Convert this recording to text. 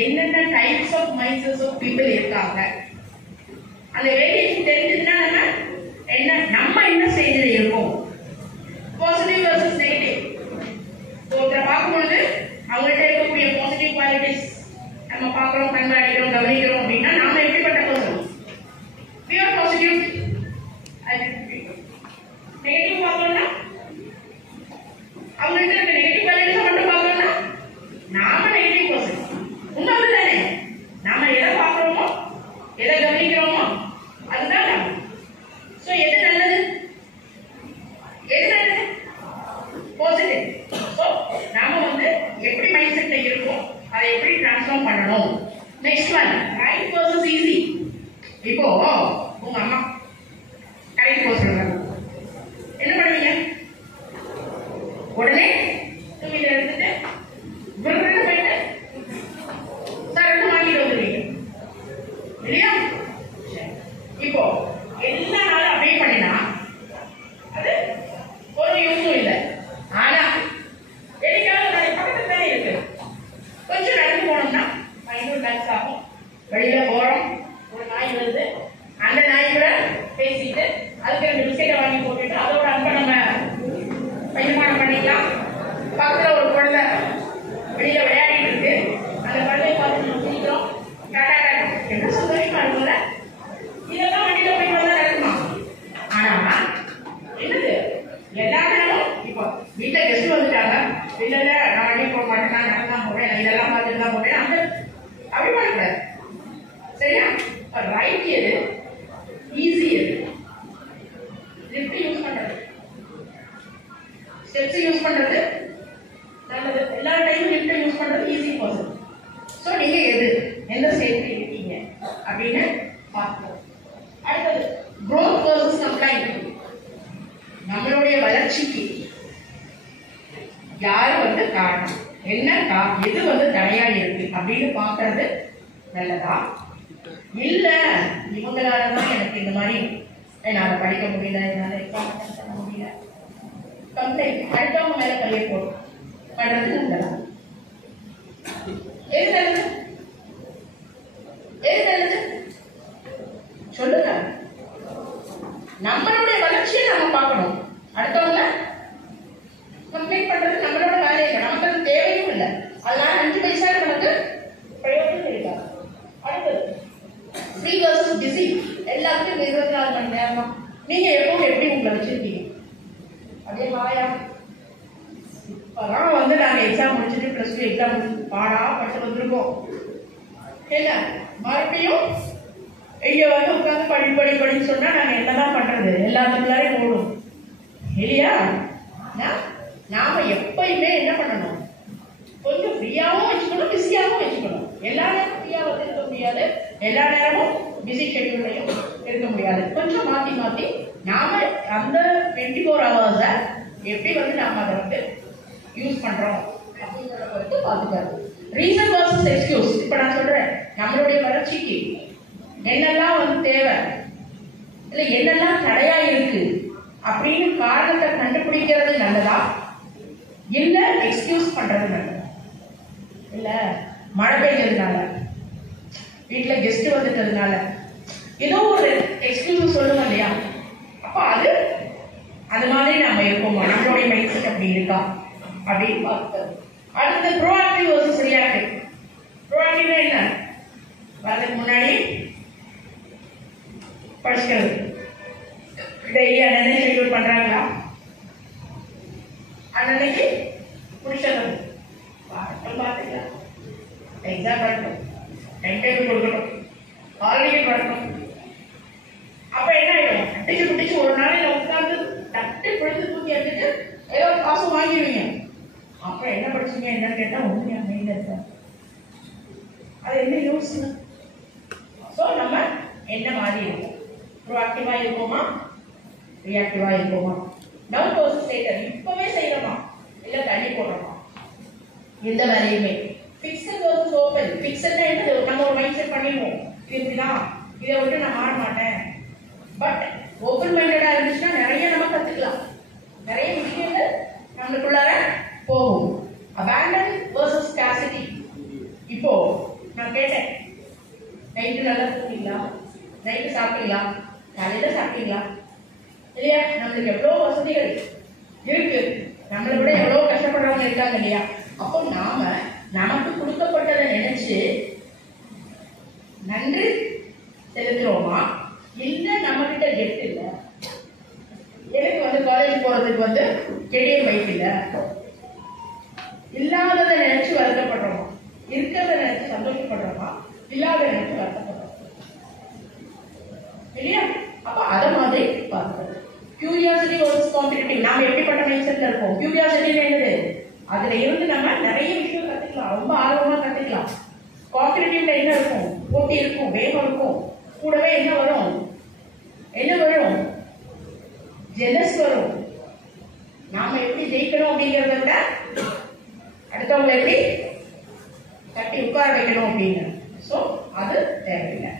என்னென்ன types of minds of people இருக்காங்க. அந்த வேரியேஷன் தெரிஞ்சதுன்னா நம்ம என்ன ஸ்டேஜில் இருக்கோம். Positive versus negative. ஒருத்தரை பார்க்கும்பொழுது அவங்கள்ட்ட இருக்கக்கூடிய பாசிட்டிவ் குவாலிட்டிஸ் நம்ம பார்க்குறோம், கண்காணிக்கிறோம், கவனிக்கிறோம் அப்படின்னா நாம எப்படிப்பட்ட person? we are positive. Negative பார்க்கணும்னா அவங்கள்ட்ட இருக்க நெகட்டிவ் குவாலிட்டிஸை மட்டும் பார்க்கணும்னா நாம நெகட்டிவ் பர்சன். உண்மை தானே? நாம எதை பார்க்குறோமோ எதை கவனிக்கிறோமோ அதுதான் நாம. ஸோ எது நல்லது? எது நல்லது? பாசிட்டிவ். ஸோ நாம எப்படி மைண்ட் செட்ல இருக்கோம், அதை எப்படி டிரான்ஸ்ஃபார்ம் பண்ணணும். Next one, right versus easy. இப்போ உங்க அம்மா கரெக்ட் போக சொல்றாங்க, என்ன பண்ணுவீங்க? உடனே துணியில எடுத்துட்டு விருதுன்னு போயிட்டு சரக்கு வாங்கிட்டு வந்துருவீங்க இல்லையா? இப்போ எல்லா நாளும் அப்படியே பண்ணினா அது ஒரு யூஸும் இல்லை. ஆனா என்னைக்காவது பக்கத்துல தானே இருக்கு, கொஞ்சம் நடந்து போனோம்னா மைண்ட் ரிலாக்ஸ் ஆகும். வெளியில போறோம், ஒரு நாய் வருது, அந்த நாய் கூட பேசிட்டு அதுக்கு ரெண்டு பிஸ்கெட்டை வாங்கி போட்டுட்டு அதோட அன்பை நம்ம பரிமாணம் பண்ணிக்கலாம். பக்கத்துல ஒரு குழந்தை வெளியில விளையாடிட்டு இருக்கு, அந்த குழந்தைய பார்த்து நம்ம சிரிக்கிறோம், டாடா டாடா, என்ன சந்தோஷமா இருக்குல்ல? இதெல்லாம் வண்டியில போய் வந்தா நடக்குமா? ஆனா என்னது எல்லா நேரம் இப்போ வீட்டுல கெஸ்ட் வந்துட்டாங்க, இல்ல நான் வண்டி போக மாட்டேன், நான் நடந்தான் போவேன், இதெல்லாம் பார்த்துட்டு தான் போவேன், அந்த அப்படி பண்ணக்கூடாது. சரியா? ரைட் எது, ஈஸி எது? லிஃப்ட் யூஸ் பண்றது, ஸ்டெப்ஸ் யூஸ் பண்றது நல்லது. எல்லா டைமும் லிஃப்ட் யூஸ் பண்றது ஈஸி பர்சன். ஸோ நீங்க எது எந்த ஸ்டேஜ்ல இருக்கீங்க அப்படின்னு பார்க்கணும். அடுத்தது growth versus complaint. நம்மளுடைய வளர்ச்சிக்கு யாரு காரணம், என்ன எது தடையா இருக்கு அப்படின்னு பாக்குறது நல்லதா? இல்ல இவங்களாலதான் எனக்கு இந்த மாதிரி என்னால படிக்க முடியல, என்னால எக்ஸாம் பண்ண முடியல, கம்ப்ளைண்ட் அடுத்தவங்க மேல கையை போடும் பண்றது நல்லதா? எது நல்லது? எது நல்லது சொல்லுங்க. நம்மளுடைய வளர்ச்சியை நம்ம பார்க்கணும். அடுத்தவங்க கம்ப்ளைண்ட் பண்றது நம்மளோட வேலை இல்லை, நமக்கு அது தேவையும் இல்லை. அதனால 5 பைசா நமக்கு பிரயோஜனம் இருக்காது. அடுத்தது ஃப்ரீ வர்சஸ் பிஸி. எல்லாத்துக்கும் 24 மணி நேரமா நீங்க எப்பவும் எப்படி உங்களை வச்சிருக்கீங்க? அதே மாயா இப்பதான் நாங்க எக்ஸாம் முடிச்சுட்டு +2 எக்ஸாம் முடிச்சு பாடா படிச்சு வந்திருக்கோம். என்ன மறுபடியும் இங்க உட்காந்து படின்னு சொன்னா நாங்க என்னதான் பண்றது? எல்லாத்துக்குள்ளாரையும் ஓடும் இல்லையா? நாம எப்பயுமே என்ன பண்ணணும், கொஞ்சம் ஃப்ரீயாவும் வச்சுக்கணும், பிஸியாவும் வச்சுக்கணும். எல்லா நேரமும் ஃப்ரீயா இருக்க முடியாது, எல்லா நேரமும் பிஸி ஷெட்யூல்லையும் இருக்க முடியாது. கொஞ்சம் மாத்தி மாத்தி நாம அந்த 24 hours எப்படி நாம அதை யூஸ் பண்றோம் அப்படிங்கிறத பொறுத்து பார்த்துக்காரு. Reason versus excuse. இப்ப நான் சொல்றேன், நம்மளுடைய வளர்ச்சிக்கு என்னெல்லாம் தேவை, இல்ல என்னெல்லாம் தடையா இருக்கு அப்படின்னு காரணத்தை கண்டுபிடிக்கிறது நல்லதா, இல்ல எக்ஸ்கியூஸ் பண்றது நல்லதா? இல்ல மழை பெய்ஞ்சதுனால, வீட்டுல கெஸ்ட் வந்துட்டதுனால ஏதோ ஒரு எக்ஸ்கியூஸ் சொல்லுவோம் இல்லையா? அப்ப அது மாதிரி நாம இருப்போமா, நம்மளுடைய மைண்ட் செட் அப்படி இருக்கா அப்படின்னு பார்க்கிறது. அடுத்தது ப்ரோஆக்டிவ் வர்சஸ் ரியாக்டிவ். ப்ரோஆக்டிவ்னா என்ன? வரதுக்கு முன்னாடி படிச்சுக்கிறது. டெய்லி அன்னன்னைக்கு ஷெட்யூல் பண்றாங்களா? அன்னன்னைக்கு முடிச்சிடறது. பார்த்துக்கலாம், எக்ஸாம் பண்ணணும், டைம் டேபிள் கொடுக்கணும், ஹாலிடே வரணும். அப்ப என்ன ஆயிடும்? அடிச்சு ஒரு நாளைக்கு உட்காந்து தட்டு பிடிச்சு தூக்கி எடுத்துட்டு ஏதோ காசு வாங்கிடுவீங்க. அப்புறம் என்ன படிச்சீங்க என்னன்னு கேட்டா ஒண்ணு மைண்ட்ல இருக்க, அது என்ன யூஸ்? ஸோ நம்ம என்ன மாதிரி இருக்கும்? ப்ரோஆக்டிவா இருக்கோமா, ரியாக்டிவா இருக்கோமா? Now versus later. இப்பவே செய்யறோமா இல்ல தள்ளி போடுறோமா? எந்த வேலையுமே. Fixed versus open. ஃபிக்ஸட்னா என்ன? நம்ம ஒரு மைண்ட் செட் பண்ணிடுவோம், இது இப்படிதான், இதை விட்டு நான் மாற மாட்டேன். பட் ஓபன் மைண்டடா இருந்துச்சுன்னா நிறைய நம்ம கத்துக்கலாம், நிறைய விஷயங்கள் நம்மளுக்குள்ளார போகும். Abandon versus scarcity. இப்போ கேட்டேன், நைட்டு நல்லா தூங்கிங்களா, நைட்டு சாப்பிட்டீங்களா, காலையில சாப்பிட்டீங்களா இல்லையா? நம்மளுக்கு எவ்வளோ வசதிகள் இருக்கு, நம்மளை விட எவ்வளோ கஷ்டப்படுறவங்க இருக்காங்க இல்லையா? அப்போ நாம நமக்கு கொடுக்கப்பட்டதை நினைச்சு நன்றி செலுத்துறோமா? இல்ல நம்ம கிட்ட கெட் இல்ல, எனக்கு காலேஜ் போறதுக்கு கெடியம் பைக் இல்ல, இல்லாததை நினைச்சு வருத்தப்படுறோமா? இருக்கிறத நினைச்சு சந்தோஷப்படுறோமா? இல்லாத நினைச்சு வருத்தப்படுறோம் இல்லையா? அப்ப அத மாதிரி பார்க்கணும். Curiosity versus competitive. நாம எப்படிப்பட்ட மைண்ட் செட்ல இருக்கோம்? கியூரியாசிட்டி என்னது? அதுல இருந்து நம்ம நிறைய விஷயம் கத்துக்கலாம், ரொம்ப ஆர்வமா கத்துக்கலாம். காம்படிட்டிவ்ல என்ன இருக்கும்? போட்டி இருக்கும், வேகம் இருக்கும், கூடவே என்ன வரும்? ஜெலஸ் வரும். நாம எப்படி ஜெயிக்கணும் அப்படிங்கறத விட அடுத்தவங்களை எப்படி தட்டி உட்கார வைக்கணும் அப்படின்னு. சோ அது தேவையில்லை.